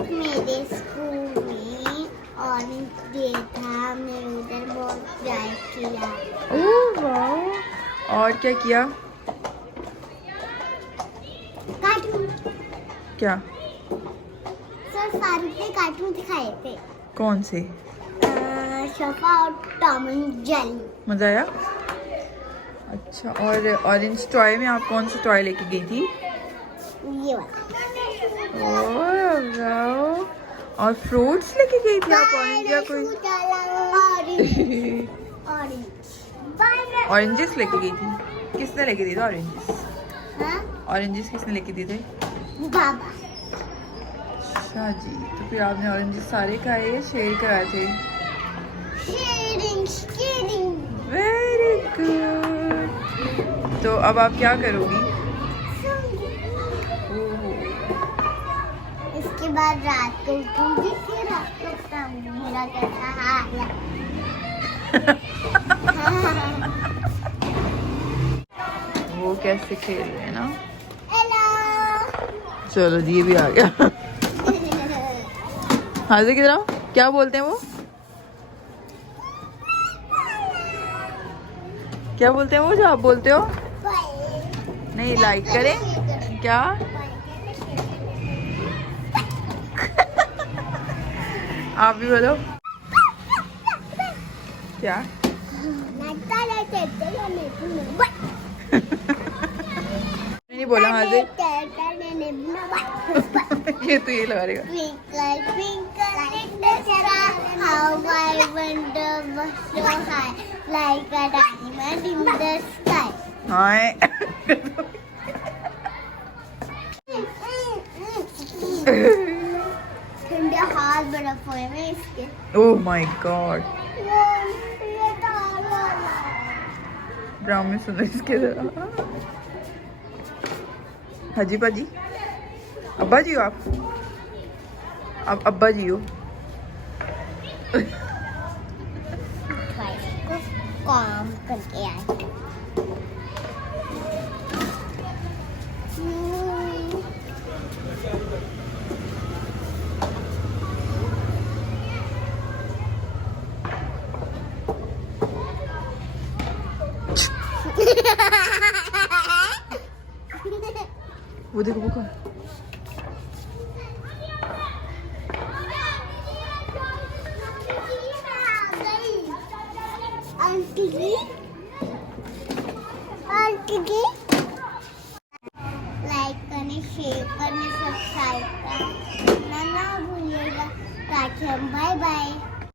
मेरे स्कूल में orange day था, मैं उधर बहुत ट्राई किया। ओह वाह, और क्या किया? कार्टून। क्या? सर फारूक ने कार्टून दिखाए थे। कौन से? शफा और टॉम एंड जेरी। मजा आया? अच्छा, और ऑरेंज टॉय में आप कौन सा टॉय लेके गई थी? ये वाला। ओह वाह, और फ्रूट्स लेके गई थी आप? ऑरेंज या कोई ऑरेंजेस लेके गई थी? किसने लेके दिए थे ऑरेंजेस? ऑरेंजेस किसने लेके दिए थे? बाबा। अच्छा जी, तो फिर आपने ऑरेंजेस सारे खाए या शेयर कराए थे? शेयरिंग। Very good. तो अब आप क्या करोगी? इसके बाद रात को उठूंगी, फिर रात को खाऊंगी। मेरा कैसा हाल है? वो कैसे खेल रहे हैं ना। हेलो। चलो जी, ये भी आ गया। हाजिर किधर आओ? क्या बोलते हैं वो? क्या बोलते हैं वो जो आप बोलते हो? नहीं, लाइक करें क्या? आप भी बोलो क्या? नहीं बोला हाजिर। ये तो ये लगा रहेगा। हाय। ठंडे हाथ बर्फ हुए में इसके। ओह माय गॉड, ड्रामे सुनो इसके जरा। हाजी बाजी, अब्बा जी हो आप अब्बा जी हो। काम करके आए। वो देखो वो कौन? आंटी जी, आंटी जी, लाइक करने, शेयर करने, सब्सक्राइब करना ना भूलिएगा। ताकि हम बाय बाय।